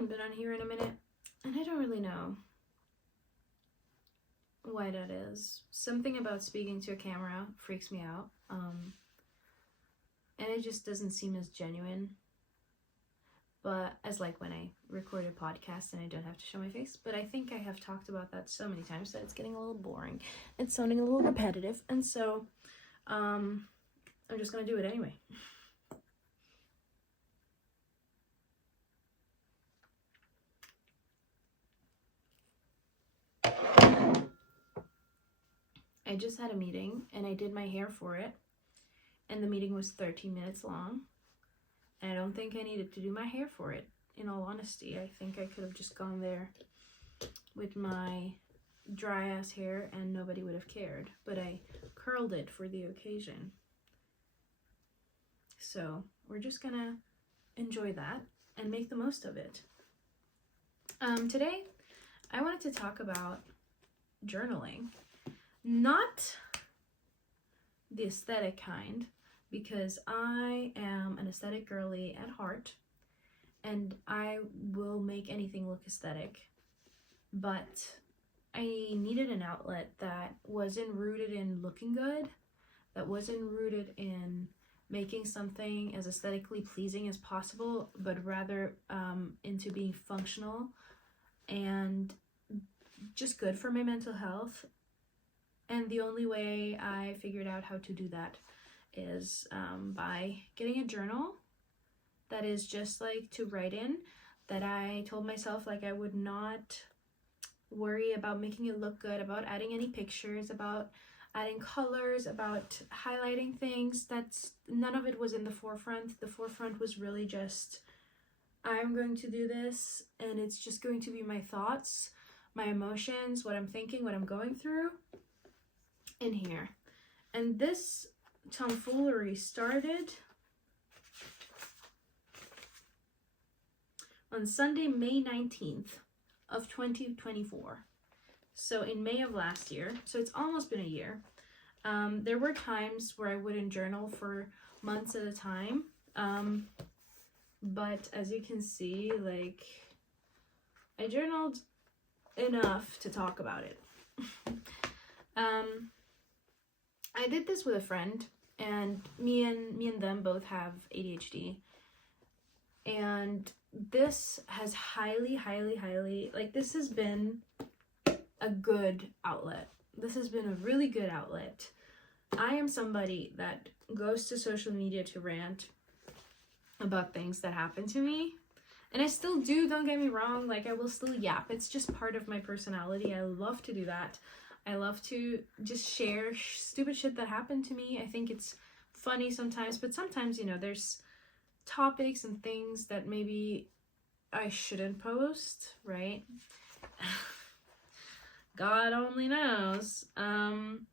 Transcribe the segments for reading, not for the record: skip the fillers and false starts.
haven't been on here in a minute, and I don't really know why that is. Something about speaking to a camera freaks me out, and it just doesn't seem as genuine, but as like when I record a podcast and I don't have to show my face. But I think I have talked about that so many times that it's getting a little boring and sounding a little repetitive, and so I'm just gonna do it anyway. I just had a meeting and I did my hair for it, and the meeting was 13 minutes long, and I don't think I needed to do my hair for it, in all honesty. I think I could have just gone there with my dry ass hair and nobody would have cared, but I curled it for the occasion. So we're just gonna enjoy that and make the most of it. Today I wanted to talk about journaling. Not the aesthetic kind, because I am an aesthetic girly at heart and I will make anything look aesthetic, but I needed an outlet that wasn't rooted in looking good, that wasn't rooted in making something as aesthetically pleasing as possible, but rather into being functional and just good for my mental health. And the only way I figured out how to do that is by getting a journal that is just like to write in, that I told myself like I would not worry about making it look good, about adding any pictures, about adding colors, about highlighting things. That's none of it was in the forefront. The forefront was really just, I'm going to do this and it's just going to be my thoughts, my emotions, what I'm thinking, what I'm going through in here. And this tomfoolery started on Sunday, May 19th of 2024. So in May of last year, so it's almost been a year. There were times where I wouldn't journal for months at a time. But as you can see, like, I journaled enough to talk about it. I did this with a friend, and me and them both have ADHD, and this has highly, like, this has been a good outlet. This has been a really good outlet. I am somebody that goes to social media to rant about things that happen to me, and I still do, don't get me wrong, like, I will still yap. It's just part of my personality. I love to do that. I love to just share stupid shit that happened to me. I think it's funny sometimes, but sometimes, you know, there's topics and things that maybe I shouldn't post, right? God only knows. And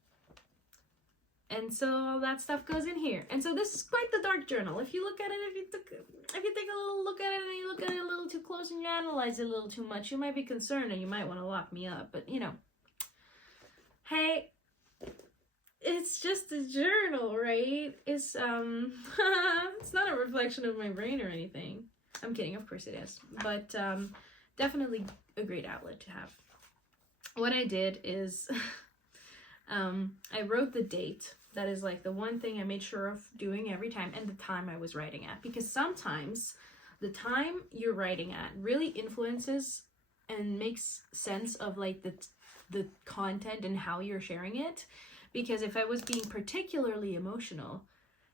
so all that stuff goes in here. And so this is quite the dark journal. If you look at it, if you take a little look at it and you look at it a little too close and you analyze it a little too much, you might be concerned and you might want to lock me up. But, you know, hey, it's just a journal, right? It's it's not a reflection of my brain or anything. I'm kidding, of course it is. But definitely a great outlet to have. What I did is I wrote the date. That is like the one thing I made sure of doing every time, and the time I was writing at, because sometimes the time you're writing at really influences and makes sense of like the content and how you're sharing it. Because if I was being particularly emotional,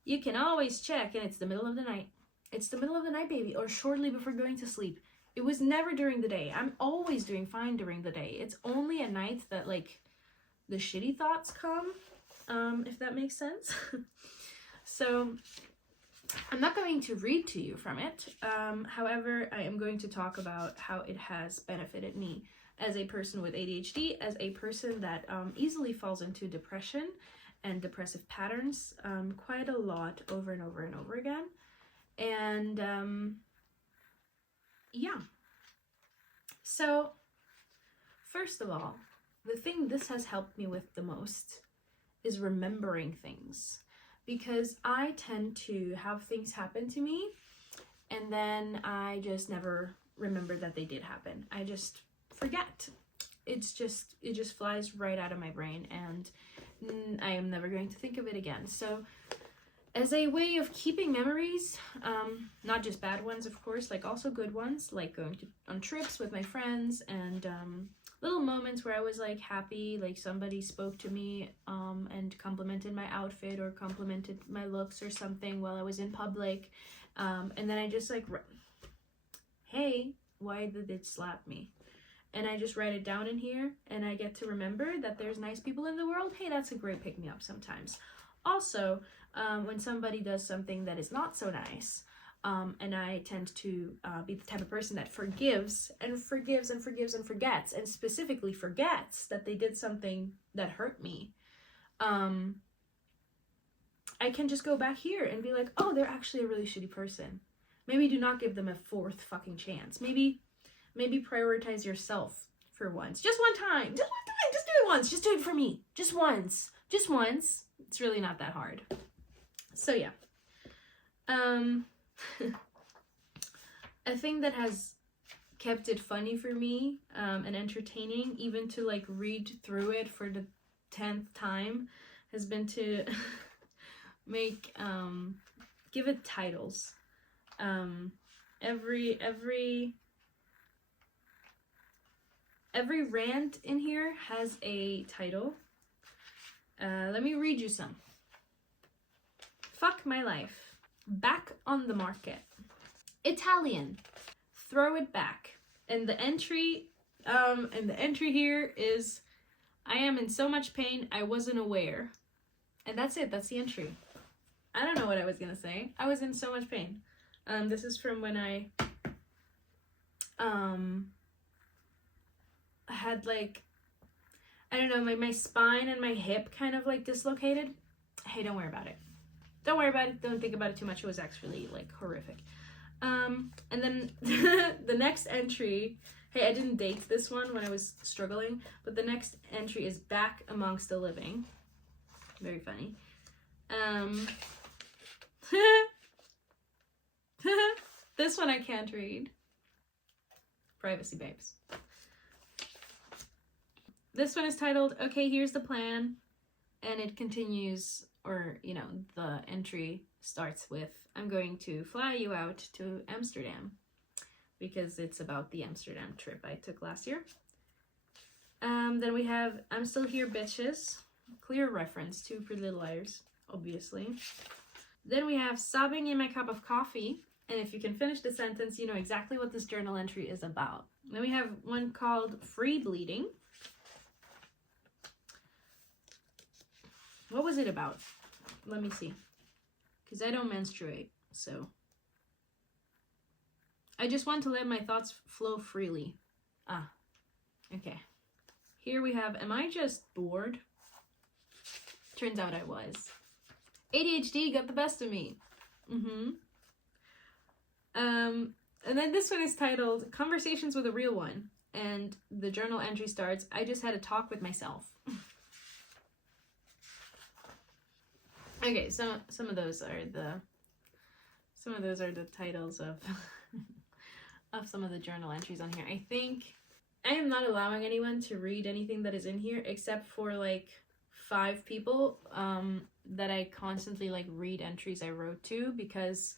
you can always check, and it's the middle of the night. It's the middle of the night, baby, or shortly before going to sleep. It was never during the day. I'm always doing fine during the day. It's only at night that like the shitty thoughts come, if that makes sense. So I'm not going to read to you from it. However, I am going to talk about how it has benefited me as a person with ADHD, as a person that easily falls into depression and depressive patterns quite a lot over and over and over again. And yeah. So first of all, the thing this has helped me with the most is remembering things, because I tend to have things happen to me and then I just never remember that they did happen. I just forget. It just flies right out of my brain, and I am never going to think of it again. So as a way of keeping memories, not just bad ones, of course, like also good ones, like going on trips with my friends, and little moments where I was like happy, like somebody spoke to me and complimented my outfit or complimented my looks or something while I was in public, and then I just like, hey, why did it slap me? And I just write it down in here, and I get to remember that there's nice people in the world. Hey, that's a great pick-me-up sometimes. Also, when somebody does something that is not so nice, and I tend to be the type of person that forgives and forgives and forgives and forgets, and specifically forgets that they did something that hurt me, I can just go back here and be like, oh, they're actually a really shitty person. Maybe do not give them a fourth fucking chance. Maybe prioritize yourself for once. Just one time. Just one time. Just do it once. Just do it for me. Just once. Just once. It's really not that hard. So yeah. A thing that has kept it funny for me and entertaining, even to like read through it for the 10th time, has been to make give it titles. Every rant in here has a title. Let me read you some. Fuck my life. Back on the market. Italian. Throw it back. And the entry here is, I am in so much pain I wasn't aware. And that's it. That's the entry. I don't know what I was gonna say. I was in so much pain. This is from when I had like, I don't know, my spine and my hip kind of like dislocated. Hey, don't worry about it. Don't worry about it. Don't think about it too much. It was actually like horrific. And then the next entry, hey, I didn't date this one when I was struggling, but the next entry is back amongst the living. Very funny. This one I can't read. Privacy babes. This one is titled, okay, here's the plan. And it continues, or, you know, the entry starts with, I'm going to fly you out to Amsterdam, because it's about the Amsterdam trip I took last year. Then we have, I'm still here, bitches. Clear reference to Pretty Little Liars, obviously. Then we have sobbing in my cup of coffee. And if you can finish the sentence, you know exactly what this journal entry is about. Then we have one called Free Bleeding. What was it about? Let me see. Because I don't menstruate, so. I just want to let my thoughts flow freely. Ah, okay. Here we have, am I just bored? Turns out I was. ADHD got the best of me. And then this one is titled Conversations with a Real One. And the journal entry starts, I just had a talk with myself. Okay, some of those are the titles of of some of the journal entries on here. I think I am not allowing anyone to read anything that is in here except for like 5 people that I constantly like read entries I wrote to, because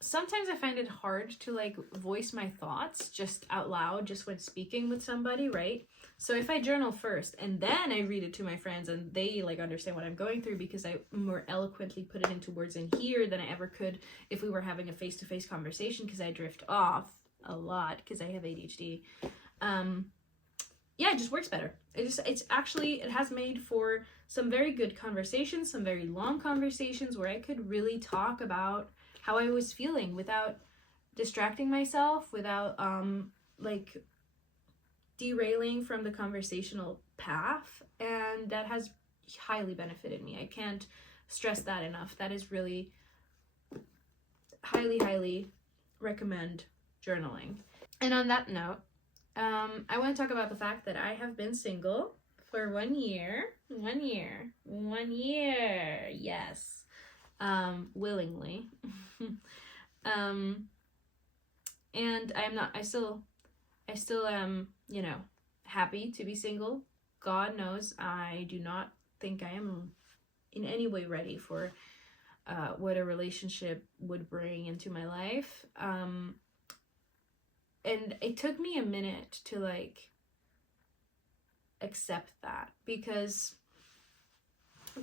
sometimes I find it hard to like voice my thoughts just out loud, just when speaking with somebody, right? So if I journal first and then I read it to my friends and they like understand what I'm going through, because I more eloquently put it into words in here than I ever could if we were having a face-to-face conversation, because I drift off a lot because I have ADHD. Yeah, it just works better. It has made for some very good conversations, some very long conversations where I could really talk about how I was feeling without distracting myself, without like derailing from the conversational path, and that has highly benefited me. I can't stress that enough. That is really highly recommend journaling. And on that note, I want to talk about the fact that I have been single for 1 year. 1 year. 1 year. Yes. Willingly. And I still am, you know, happy to be single. God knows I do not think I am in any way ready for what a relationship would bring into my life. And it took me a minute to like accept that, because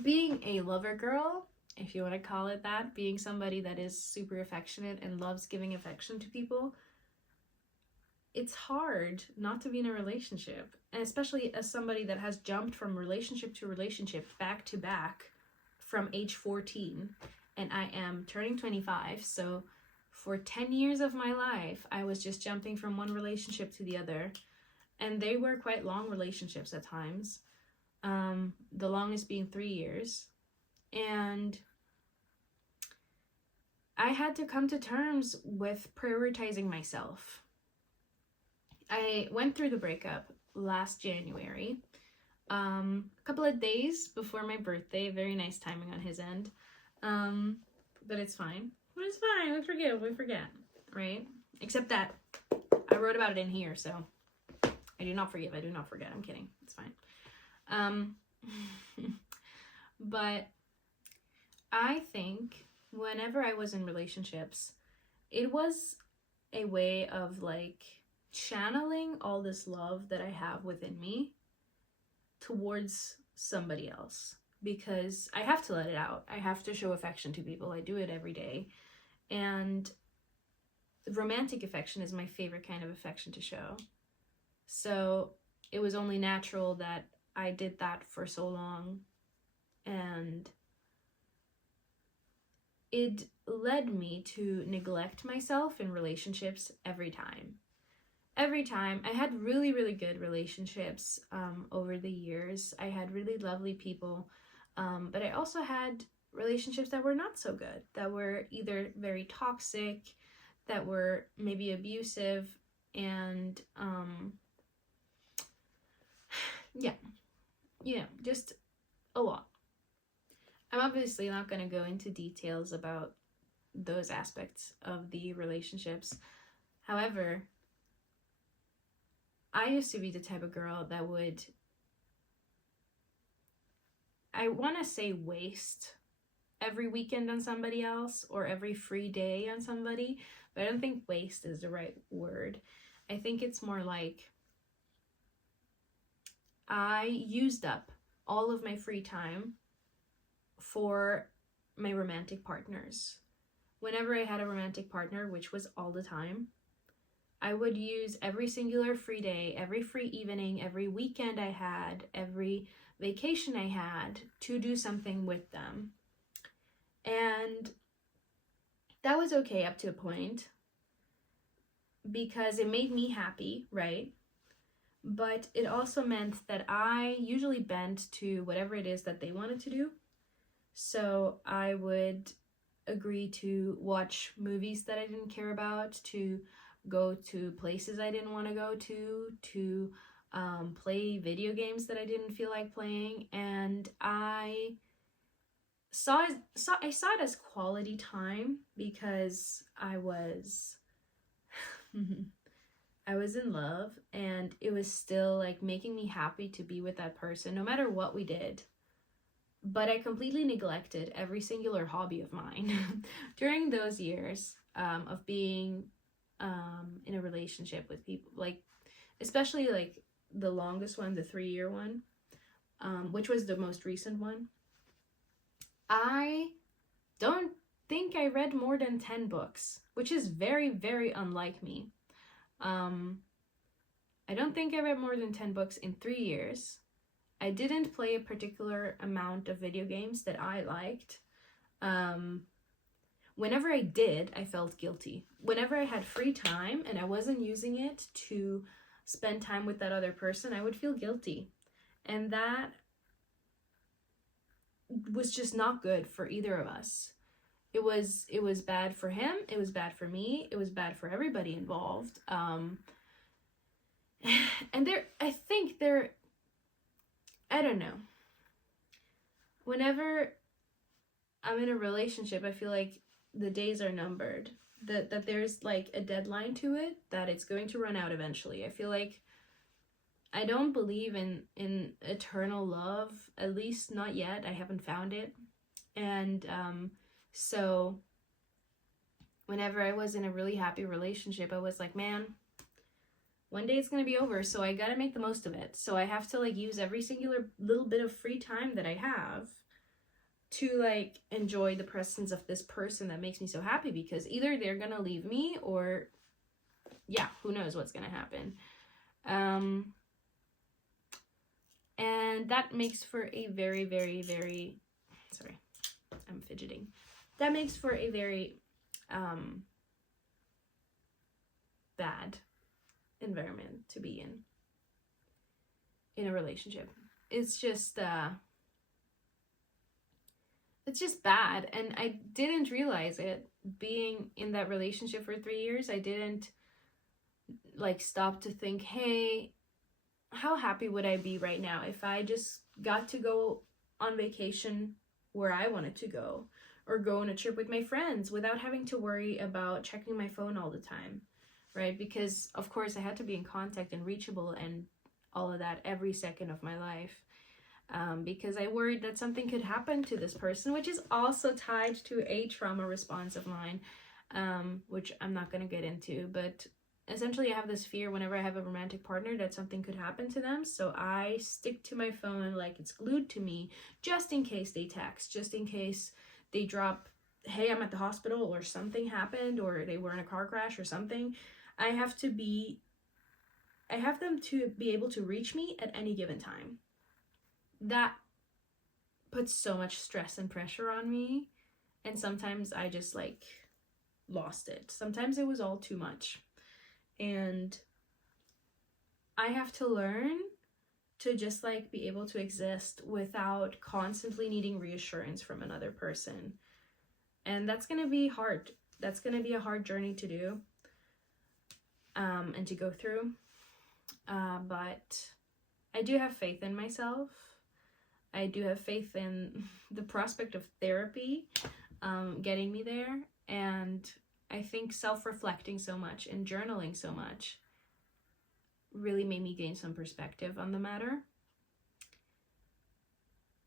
being a lover girl, if you want to call it that, being somebody that is super affectionate and loves giving affection to people, it's hard not to be in a relationship. And especially as somebody that has jumped from relationship to relationship back to back from age 14, and I am turning 25, so for 10 years of my life I was just jumping from one relationship to the other, and they were quite long relationships at times, the longest being 3 years. And I had to come to terms with prioritizing myself. I went through the breakup last January, a couple of days before my birthday. Very nice timing on his end. But it's fine. But it's fine. We forget, right? Except that I wrote about it in here, so I do not forgive. I do not forget. I'm kidding. It's fine. But I think whenever I was in relationships, it was a way of like channeling all this love that I have within me towards somebody else, because I have to let it out. I have to show affection to people. I do it every day. And romantic affection is my favorite kind of affection to show. So it was only natural that I did that for so long. And it led me to neglect myself in relationships every time. Every time. I had really, really good relationships over the years. I had really lovely people, but I also had relationships that were not so good, that were either very toxic, that were maybe abusive, and just a lot. I'm obviously not going to go into details about those aspects of the relationships. However, I used to be the type of girl that would, I want to say, waste every weekend on somebody else or every free day on somebody, but I don't think waste is the right word. I think it's more like I used up all of my free time for my romantic partners. Whenever I had a romantic partner, which was all the time, I would use every singular free day, every free evening, every weekend I had, every vacation I had to do something with them. And that was okay up to a point, because it made me happy, right? But it also meant that I usually bent to whatever it is that they wanted to do. So I would agree to watch movies that I didn't care about, to go to places I didn't want to go to play video games that I didn't feel like playing. And I saw it as quality time, because I was I was in love, and it was still like making me happy to be with that person no matter what we did. But I completely neglected every singular hobby of mine during those years of being in a relationship with people, like especially like the longest one, the 3-year one, which was the most recent one. I don't think I read more than 10 books, which is very, very unlike me. I don't think I read more than 10 books in 3 years. I didn't play a particular amount of video games that I liked. Whenever I did, I felt guilty. Whenever I had free time and I wasn't using it to spend time with that other person, I would feel guilty. And that was just not good for either of us. It was bad for him, it was bad for me, it was bad for everybody involved. And I don't know. Whenever I'm in a relationship, I feel like the days are numbered. that there's like a deadline to it, that it's going to run out eventually. I feel like I don't believe in eternal love, at least not yet. I haven't found it. And so whenever I was in a really happy relationship, I was like, man, one day it's going to be over, so I got to make the most of it. So I have to like use every singular little bit of free time that I have to like enjoy the presence of this person that makes me so happy, because either they're going to leave me or yeah, who knows what's going to happen. And that makes for a very, very, very, sorry, I'm fidgeting. That makes for a very bad environment to be in a relationship. It's just bad, and I didn't realize it being in that relationship for 3 years. I didn't like stop to think, hey, how happy would I be right now if I just got to go on vacation where I wanted to go, or go on a trip with my friends without having to worry about checking my phone all the time, right? Because of course I had to be in contact and reachable and all of that every second of my life, because I worried that something could happen to this person, which is also tied to a trauma response of mine, which I'm not going to get into, but essentially I have this fear whenever I have a romantic partner that something could happen to them. So I stick to my phone like it's glued to me, just in case they text, just in case they drop, hey, I'm at the hospital, or something happened, or they were in a car crash or something. I have them to be able to reach me at any given time. That puts so much stress and pressure on me. And sometimes I just like lost it. Sometimes it was all too much. And I have to learn to just like be able to exist without constantly needing reassurance from another person. And that's going to be hard. That's going to be a hard journey to do, and to go through. But I do have faith in myself. I do have faith in the prospect of therapy getting me there. And I think self-reflecting so much and journaling so much really made me gain some perspective on the matter.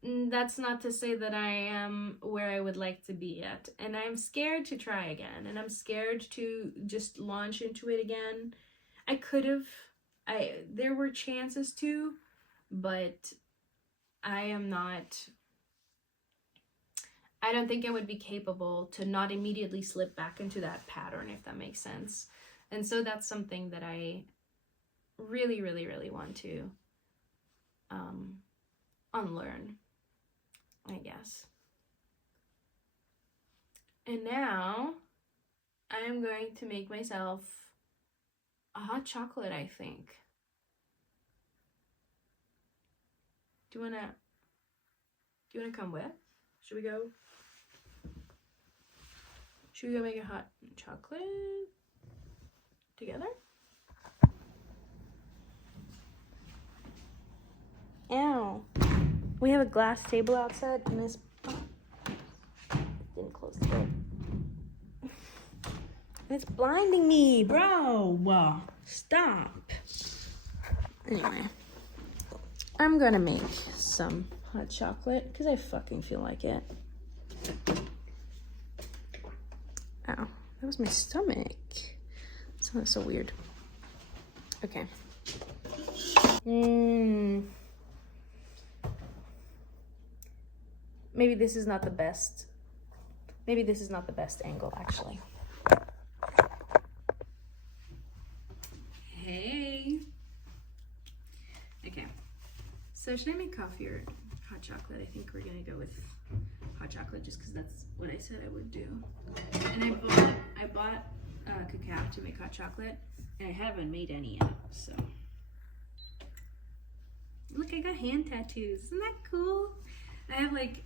That's not to say that I am where I would like to be yet. And I'm scared to try again. And I'm scared to just launch into it again. There were chances to, but I don't think I would be capable to not immediately slip back into that pattern, if that makes sense. And so that's something that I really, really, really want to unlearn, I guess. And now I am going to make myself a hot chocolate, I think. Do you wanna come with? Should we go make a hot chocolate together? Ow. We have a glass table outside and this didn't close the door. It's blinding me, bro. Stop. Anyway, I'm gonna make some hot chocolate because I fucking feel like it. Ow, that was my stomach. Sounds so weird. Okay. Maybe this is not the best angle, actually. Hey. Okay. So should I make coffee or hot chocolate? I think we're gonna go with hot chocolate just because that's what I said I would do. And I bought cacao to make hot chocolate, and I haven't made any yet, so. Look, I got hand tattoos. Isn't that cool? I have like,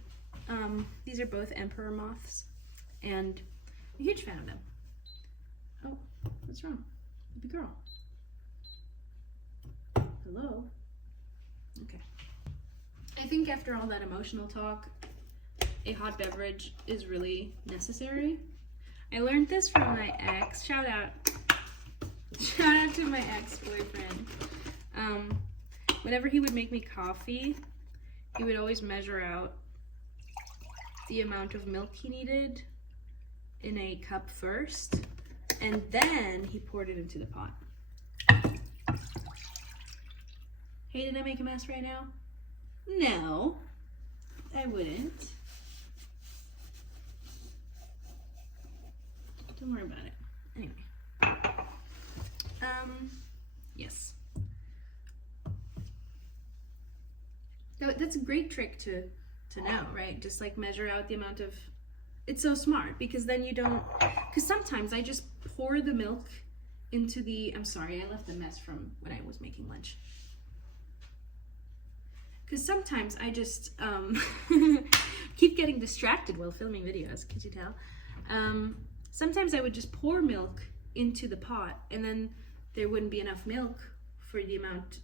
these are both emperor moths, and I'm a huge fan of them. Oh, what's wrong? Baby girl. Hello? Okay. I think after all that emotional talk, a hot beverage is really necessary. I learned this from my ex. Shout out to my ex-boyfriend. Whenever he would make me coffee, he would always measure out the amount of milk he needed in a cup first, and then he poured it into the pot. Hey, did I make a mess right now? No, I wouldn't. Don't worry about it. Anyway. Yes. That's a great trick to know, right? Just like measure out the amount of, it's so smart because then you don't, because sometimes I just pour the milk into the, I'm sorry, I left the mess from when I was making lunch. Because sometimes I just keep getting distracted while filming videos, could you tell? Sometimes I would just pour milk into the pot and then there wouldn't be enough milk for the amount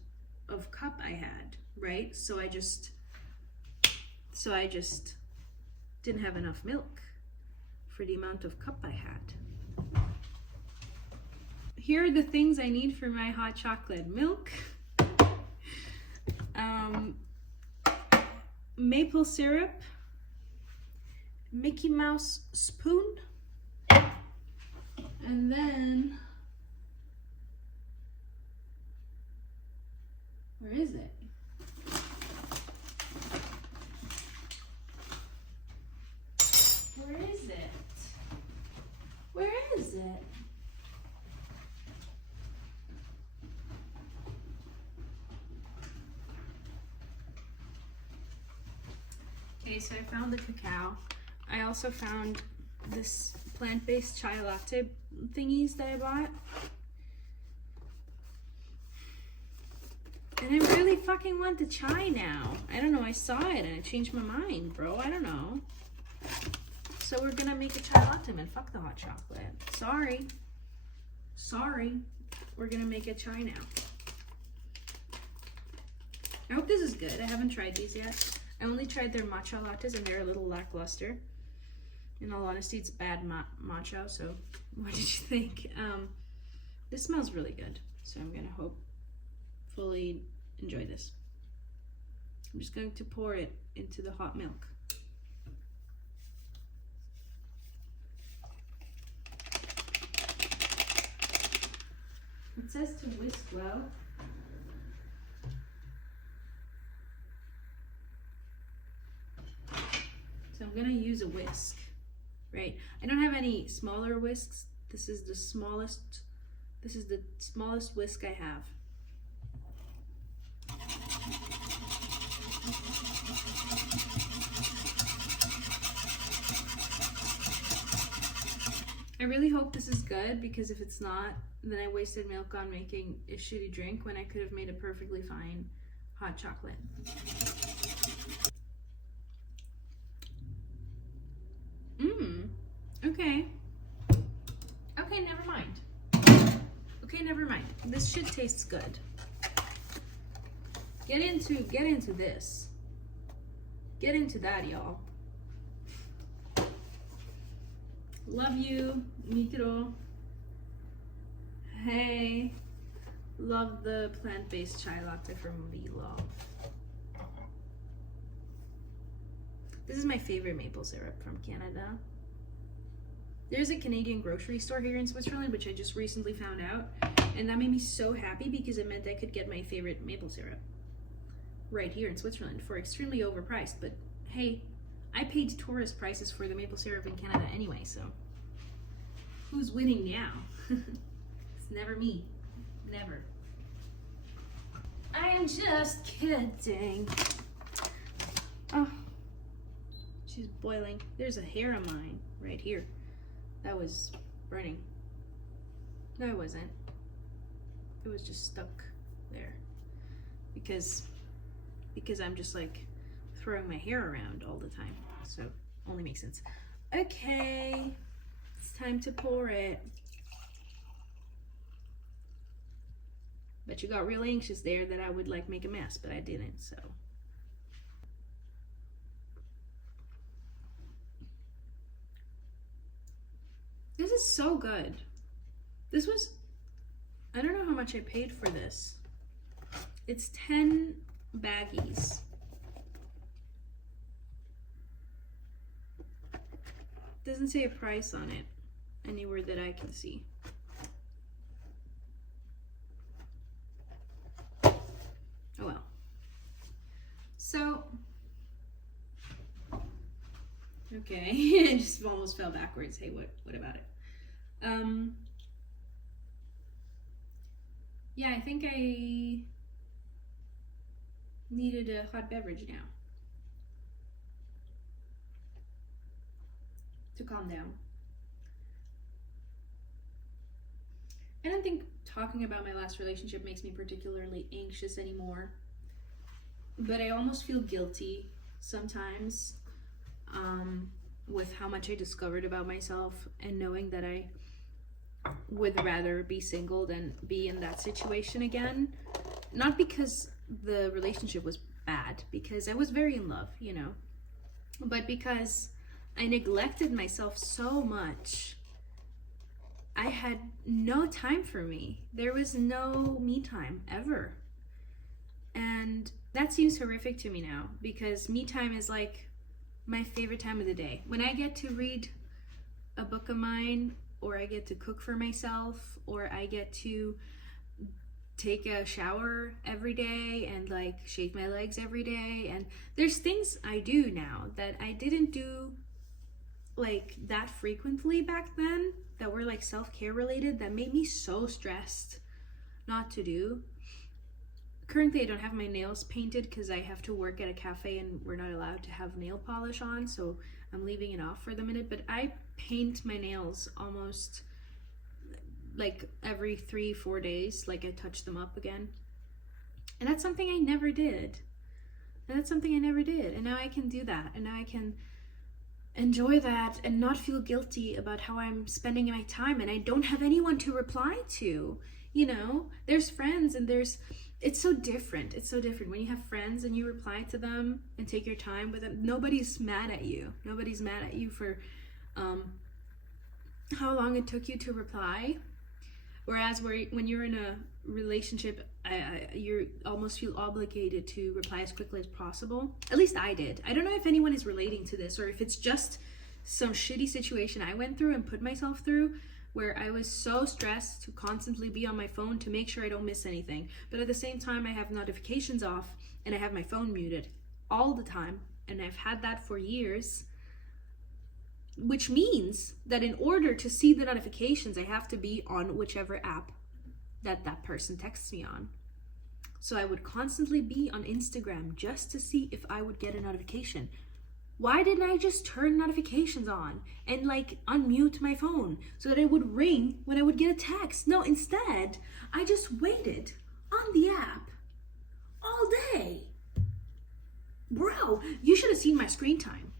of cup I had, right? So I just didn't have enough milk for the amount of cup I had. Here are the things I need for my hot chocolate: milk, maple syrup, Mickey Mouse spoon, and then, where is it? Where is it? Where is it? Okay, so I found the cacao. I also found this plant-based chai latte thingies that I bought. And I really fucking want the chai now. I don't know, I saw it and I changed my mind, bro. I don't know. So we're gonna make a chai latte, man. Fuck the hot chocolate. Sorry. Sorry. We're gonna make a chai now. I hope this is good. I haven't tried these yet. I only tried their matcha lattes and they're a little lackluster. In all honesty, it's bad matcha, so what did you think? This smells really good, so I'm gonna hopefully enjoy this. I'm just going to pour it into the hot milk. It says to whisk well. So I'm gonna use a whisk, right? I don't have any smaller whisks. This is the smallest whisk I have. I really hope this is good, because if it's not, then I wasted milk on making a shitty drink when I could have made a perfectly fine hot chocolate. Okay. Okay, never mind. Okay, never mind. This shit tastes good. Get into this. Get into that, y'all. Love you, Mikro. Hey. Love the plant-based chai latte from Lilo. This is my favorite maple syrup from Canada. There's a Canadian grocery store here in Switzerland, which I just recently found out, and that made me so happy because it meant I could get my favorite maple syrup right here in Switzerland for extremely overpriced. But hey, I paid tourist prices for the maple syrup in Canada anyway, so who's winning now? It's never me. Never. I am just kidding. Oh, she's boiling. There's a hair of mine right here. That was burning. No, it wasn't. It was just stuck there. Because I'm just like throwing my hair around all the time. So only makes sense. Okay. It's time to pour it. But you got real anxious there that I would like make a mess, but I didn't, so. This is so good. This was, I don't know how much I paid for this. It's 10 baggies. Doesn't say a price on it anywhere that I can see. Oh well. So, okay, I just almost fell backwards. Hey, what about it? Yeah, I think I needed a hot beverage now to calm down. I don't think talking about my last relationship makes me particularly anxious anymore, but I almost feel guilty sometimes with how much I discovered about myself, and knowing that I would rather be single than be in that situation again. Not because the relationship was bad, because I was very in love, you know, but because I neglected myself so much. I had no time for me. There was no me time ever. And that seems horrific to me now, because me time is like my favorite time of the day. When I get to read a book of mine, or I get to cook for myself, or I get to take a shower every day and like shave my legs every day. And there's things I do now that I didn't do like that frequently back then, that were like self-care related, that made me so stressed not to do. Currently I don't have my nails painted because I have to work at a cafe and we're not allowed to have nail polish on, so I'm leaving it off for the minute. But I paint my nails almost like every 3-4 days, like I touch them up again. And that's something I never did. And now I can do that. And now I can enjoy that and not feel guilty about how I'm spending my time. And I don't have anyone to reply to. You know, there's friends and it's so different. It's so different when you have friends and you reply to them and take your time with them. Nobody's mad at you. Nobody's mad at you for how long it took you to reply. Whereas when you're in a relationship, you almost feel obligated to reply as quickly as possible. At least I did. I don't know if anyone is relating to this, or if it's just some shitty situation I went through and put myself through, where I was so stressed to constantly be on my phone to make sure I don't miss anything. But at the same time, I have notifications off and I have my phone muted all the time. And I've had that for years, which means that in order to see the notifications, I have to be on whichever app that person texts me on. So I would constantly be on Instagram just to see if I would get a notification. Why didn't I just turn notifications on and like unmute my phone so that it would ring when I would get a text? No, instead, I just waited on the app all day. Bro, you should have seen my screen time.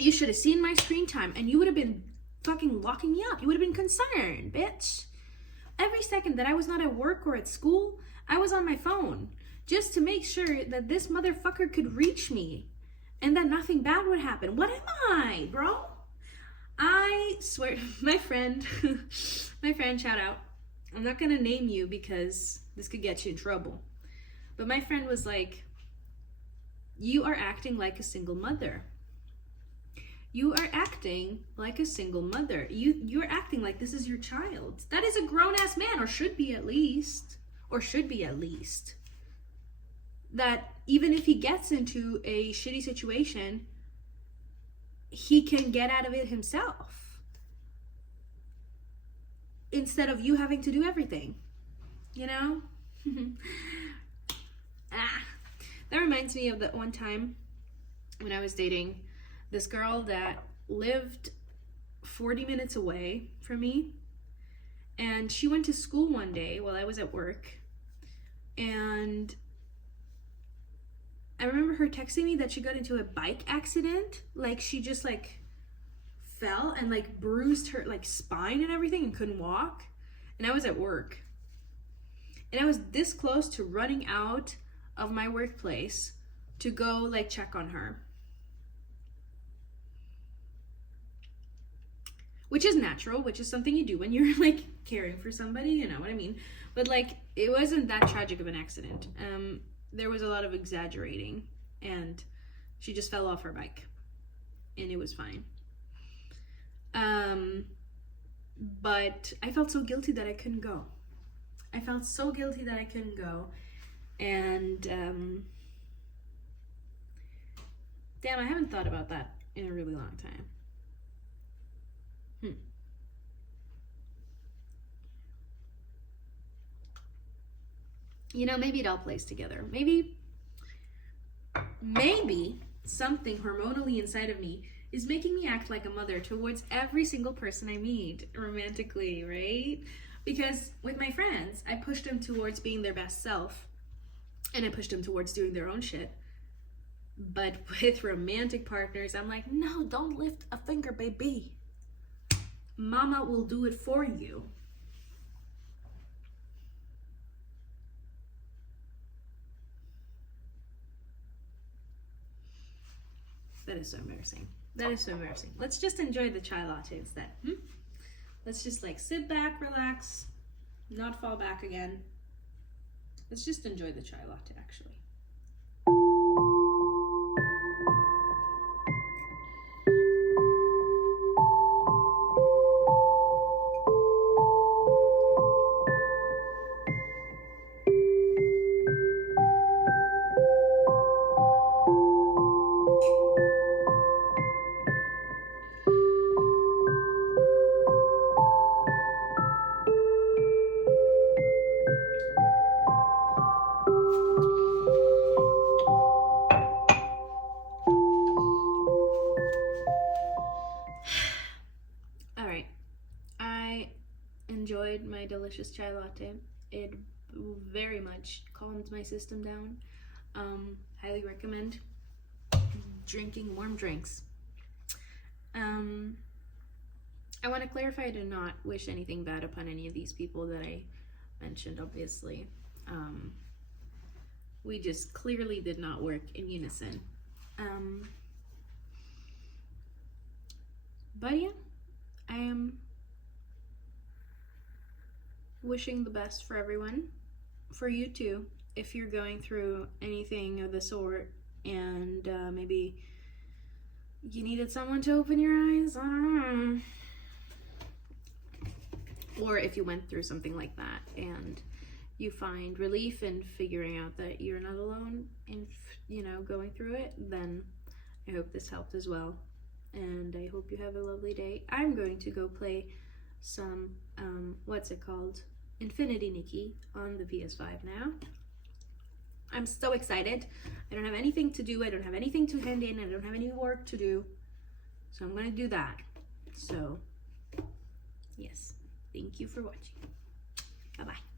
You should have seen my screen time and you would have been fucking locking me up. You would have been concerned, bitch. Every second that I was not at work or at school, I was on my phone just to make sure that this motherfucker could reach me and that nothing bad would happen. What am I, bro? I swear, my friend, shout out. I'm not gonna name you because this could get you in trouble. But my friend was like, you are acting like a single mother. You are acting like a single mother. You're acting like this is your child. That is a grown-ass man, or should be at least. That even if he gets into a shitty situation, he can get out of it himself. Instead of you having to do everything. You know? That reminds me of the one time when I was dating this girl that lived 40 minutes away from me. And she went to school one day while I was at work. And I remember her texting me that she got into a bike accident. Like she just like fell and like bruised her like spine and everything and couldn't walk. And I was at work. And I was this close to running out of my workplace to go like check on her. which is natural, which is something you do when you're like caring for somebody, you know what I mean? But like, it wasn't that tragic of an accident. There was a lot of exaggerating, and she just fell off her bike, and it was fine. But I felt so guilty that I couldn't go. I felt so guilty that I couldn't go, and damn, I haven't thought about that in a really long time. You know, maybe it all plays together. Maybe something hormonally inside of me is making me act like a mother towards every single person I meet romantically, right? Because with my friends, I pushed them towards being their best self, and I pushed them towards doing their own shit. But with romantic partners, I'm like, no, don't lift a finger, baby. Mama will do it for you. That is so embarrassing. That is so embarrassing. Let's just enjoy the chai latte instead. Let's just like sit back, relax, not fall back again. Let's just enjoy the chai latte, actually. Enjoyed my delicious chai latte. It very much calmed my system down. Highly recommend drinking warm drinks. I want to clarify, I do not wish anything bad upon any of these people that I mentioned, obviously. We just clearly did not work in unison. But yeah, I am wishing the best for everyone, for you too, if you're going through anything of the sort, and maybe you needed someone to open your eyes, I don't know. Or if you went through something like that and you find relief in figuring out that you're not alone in, you know, going through it, then I hope this helped as well. And I hope you have a lovely day. I'm going to go play some, what's it called? Infinity Nikki on the PS5 now. I'm so excited. I don't have anything to do. I don't have anything to hand in. I don't have any work to do. So I'm going to do that. So, yes. Thank you for watching. Bye-bye.